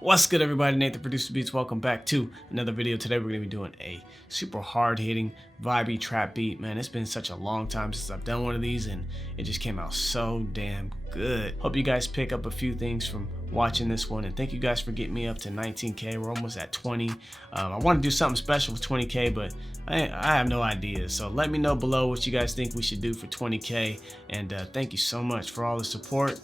What's good, everybody? Nate the Producer Beats. Welcome back to another video. Today we're going to be doing a super hard-hitting, vibey trap beat. Man, it's been such a long time since I've done one of these, and it just came out so damn good. Hope you guys pick up a few things from watching this one, and thank you guys for getting me up to 19K. We're almost at 20. I want to do something special with 20K, but I have no idea. So let me know below what you guys think we should do for 20K, and thank you so much for all the support.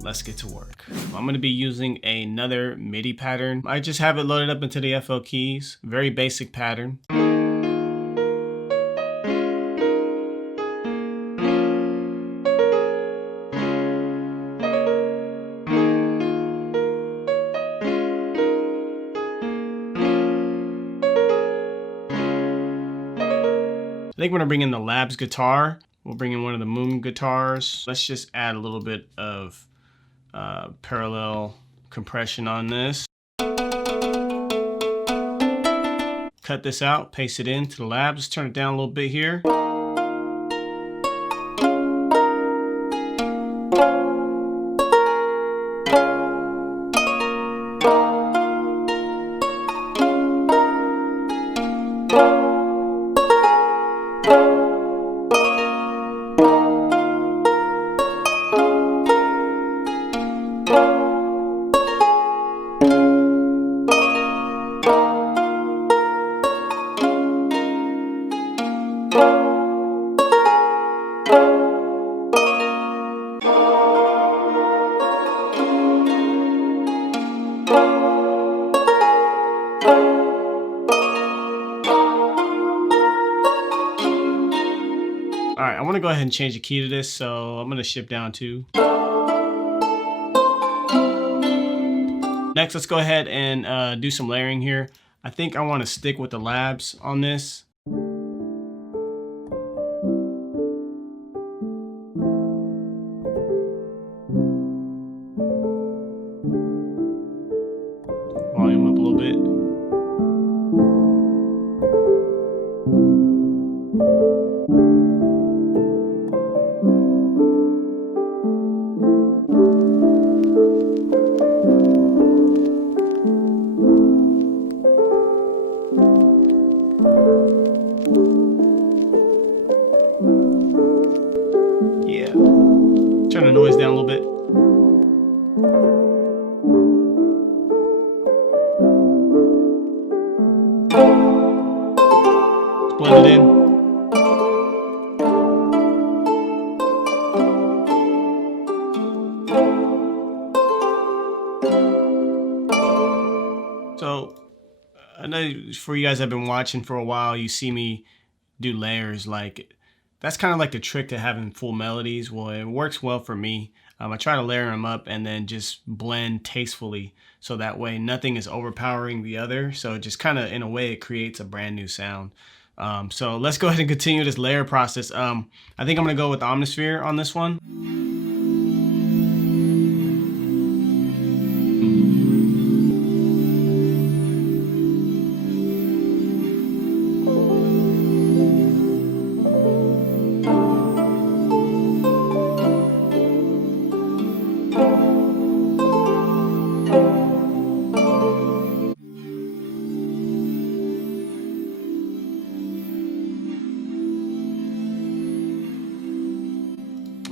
Let's get to work. I'm going to be using another MIDI pattern. I just have it loaded up into the FL keys. Very basic pattern. I think we're going to bring in the Labs guitar. We'll bring in one of the Moon guitars. Let's just add a little bit of parallel compression on this. Cut this out, paste it into the Labs, turn it down a little bit here. Alright, I want to go ahead and change the key to this, so I'm going to shift down to. Next, let's go ahead and do some layering here. I think I want to stick with the Labs on this. Volume up a little bit. Yeah. Turn the noise down a little bit. Blend it in. So I know for you guys that have been watching for a while, you see me do layers. Like that's kind of like the trick to having full melodies. Well, it works well for me. I try to layer them up and then just blend tastefully, so that way nothing is overpowering the other. So it just kind of, in a way, it creates a brand new sound. So let's go ahead and continue this layer process. I think I'm gonna go with Omnisphere on this one.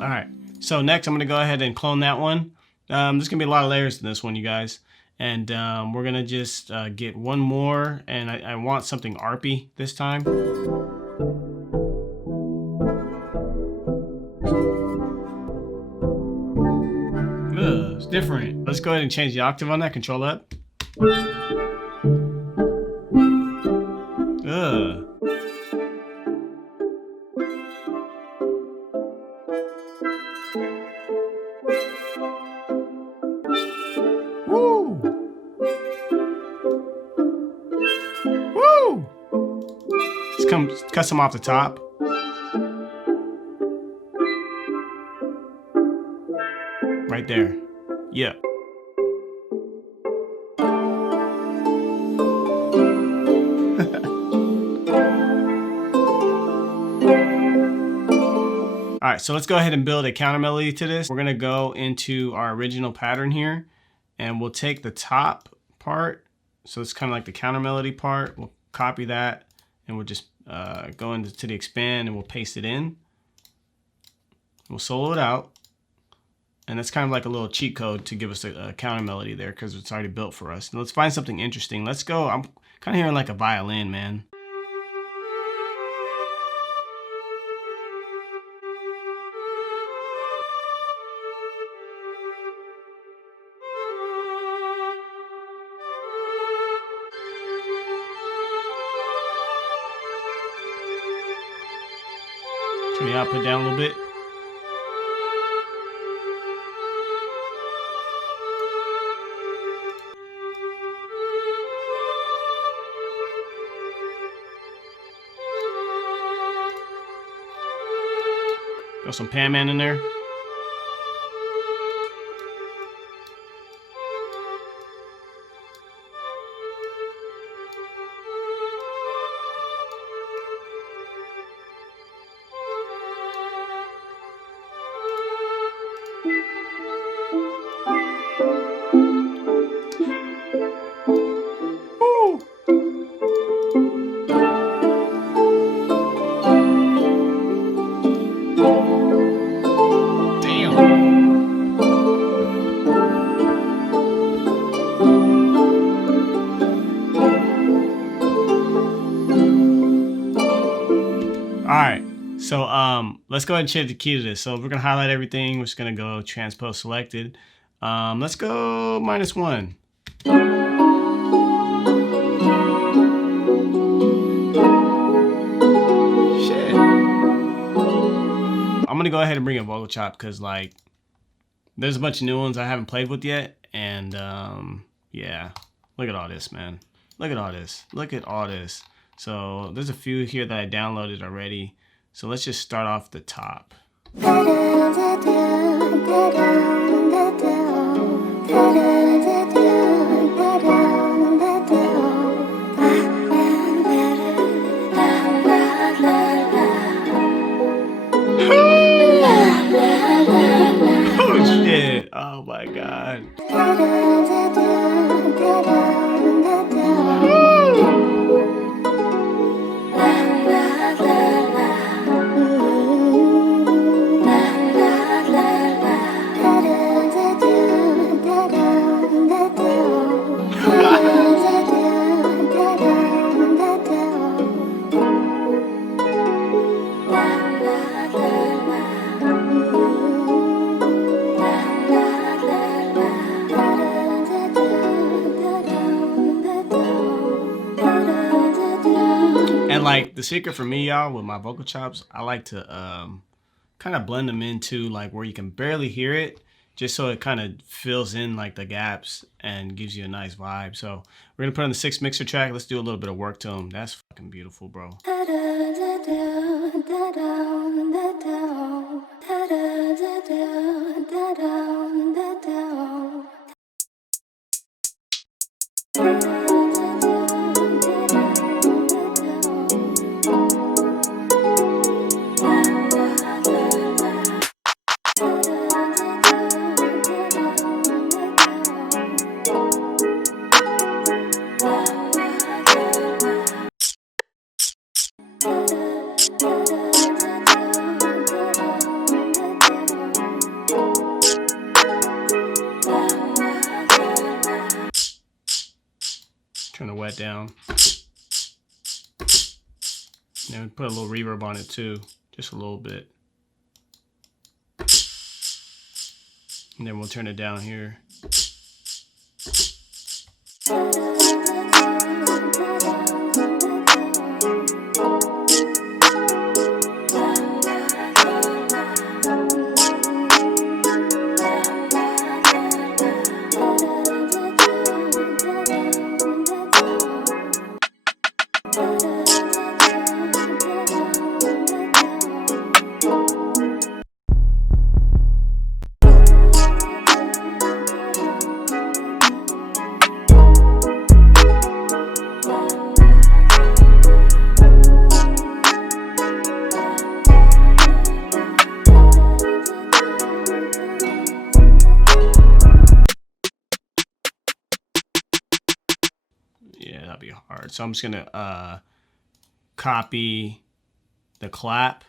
All right, so next I'm gonna go ahead and clone that one. There's gonna be a lot of layers in this one, you guys. And we're gonna just get one more, and I want something arpy this time. Ugh, it's different. Let's go ahead and change the octave on that, control up. Ugh. Woo! Woo! Let's cut some off the top. Right there. Yep. All right, so let's go ahead and build a counter melody to this. We're gonna go into our original pattern here, and we'll take the top part. So it's kind of like the counter melody part. We'll copy that and we'll just go into the expand and we'll paste it in. We'll solo it out. And that's kind of like a little cheat code to give us a counter melody there because it's already built for us. Now let's find something interesting. Let's go. I'm kind of hearing like a violin, man. Turn the output down a little bit. Throw some Pan Man in there. Alright, so let's go ahead and change the key to this. So we're gonna highlight everything. We're just gonna go transpose selected. Let's go -1. Shit. I'm gonna go ahead and bring a vocal chop because like there's a bunch of new ones I haven't played with yet, and yeah, look at all this, man. Look at all this. Look at all this. So there's a few here that I downloaded already. So let's just start off the top. Oh shit. Oh my god. And like the secret for me, y'all, with my vocal chops, I like to kind of blend them into like where you can barely hear it, just so it kind of fills in like the gaps and gives you a nice vibe. So we're gonna put on the 6 mixer track. Let's do a little bit of work to them. That's fucking beautiful, bro. Turn the wet down. And then put a little reverb on it too, just a little bit. And then we'll turn it down here. Yeah, that'd be hard. So I'm just gonna copy the clap,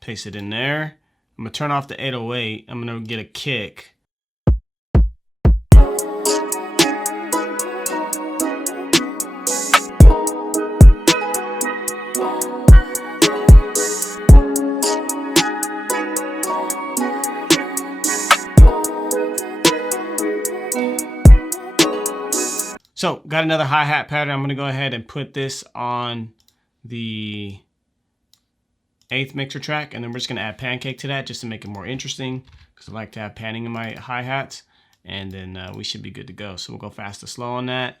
paste it in there. I'm gonna turn off the 808. I'm gonna get a kick. So got another hi-hat pattern. I'm gonna go ahead and put this on the 8th mixer track, and then we're just gonna add pancake to that just to make it more interesting, because I like to have panning in my hi-hats, and then we should be good to go. So we'll go fast to slow on that.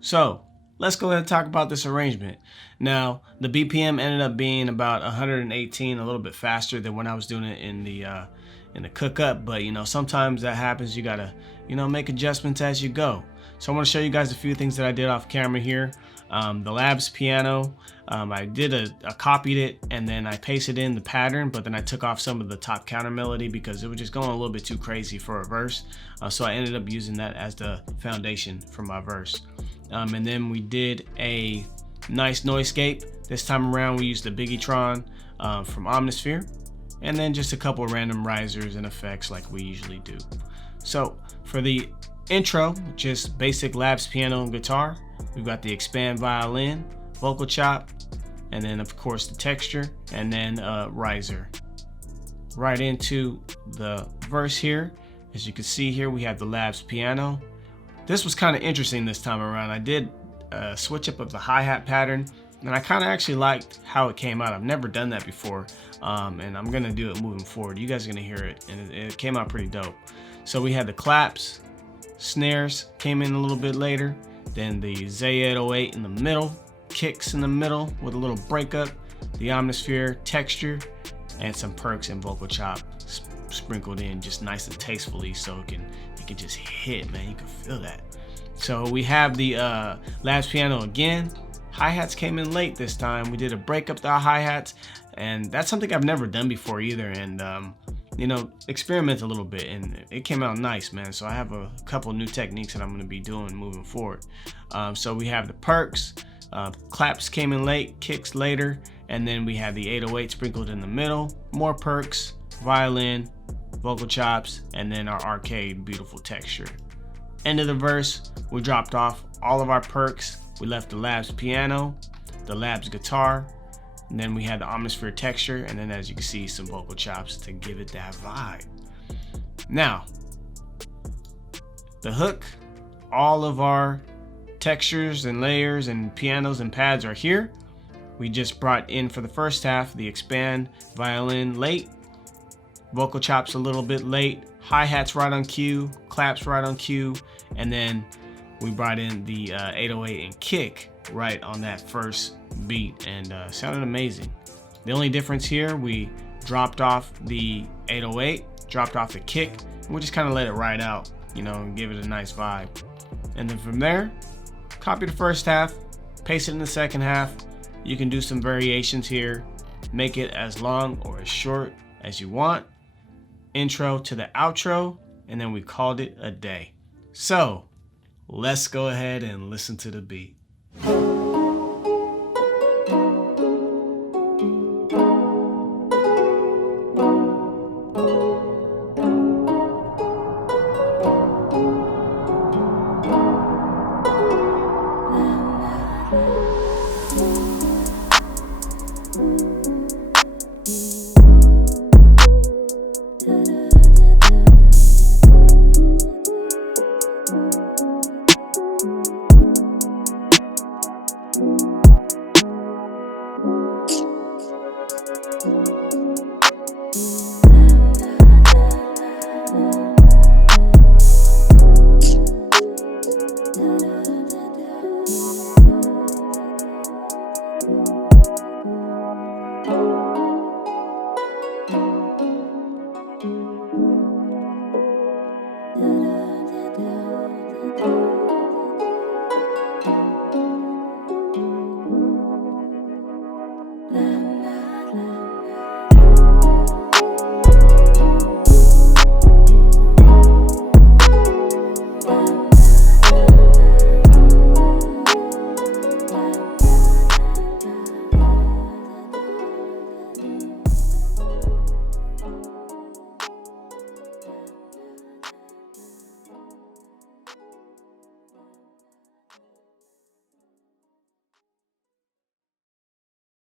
So let's go ahead and talk about this arrangement. Now, the BPM ended up being about 118, a little bit faster than when I was doing it in the cook up, but you know, sometimes that happens. You gotta, you know, make adjustments as you go. So I want to show you guys a few things that I did off camera here. The Labs piano, I copied it and then I pasted in the pattern, but then I took off some of the top counter melody because it was just going a little bit too crazy for a verse. So I ended up using that as the foundation for my verse. And then we did a nice noisescape. This time around we used the Biggitron from Omnisphere, and then just a couple random risers and effects like we usually do. So for the intro, just basic Labs piano and guitar. We've got the expand violin, vocal chop, and then of course the texture, and then riser. Right into the verse here. As you can see here, we have the Labs piano. This was kind of interesting this time around. I did a switch up of the hi-hat pattern, and I kind of actually liked how it came out. I've never done that before, and I'm gonna do it moving forward. You guys are gonna hear it, and it came out pretty dope. So we had the claps, snares came in a little bit later, then the Z808 in the middle, kicks in the middle with a little breakup, the Omnisphere texture, and some perks and vocal chop sprinkled in just nice and tastefully, so it can just hit, man. You can feel that. So we have the Labs piano again. Hi-hats came in late this time. We did a break up the hi-hats, and that's something I've never done before either, and you know, experiment a little bit, and it came out nice, man. So I have a couple new techniques that I'm going to be doing moving forward. So we have the perks, claps came in late, kicks later, and then we have the 808 sprinkled in the middle, more perks, violin, vocal chops, and then our arcade beautiful texture. End of the verse, we dropped off all of our perks. We left the Labs piano, the Labs guitar, and then we had the Omnisphere texture, and then as you can see, some vocal chops to give it that vibe. Now, the hook, all of our textures and layers and pianos and pads are here. We just brought in for the first half the expand violin late, vocal chops a little bit late, hi-hats right on cue, claps right on cue, and then we brought in the 808 and kick right on that first beat, and sounded amazing. The only difference here, we dropped off the 808, dropped off the kick, and we just kind of let it ride out, you know, and give it a nice vibe. And then from there, copy the first half, paste it in the second half. You can do some variations here, make it as long or as short as you want. Intro to the outro, and then we called it a day. So let's go ahead and listen to the beat.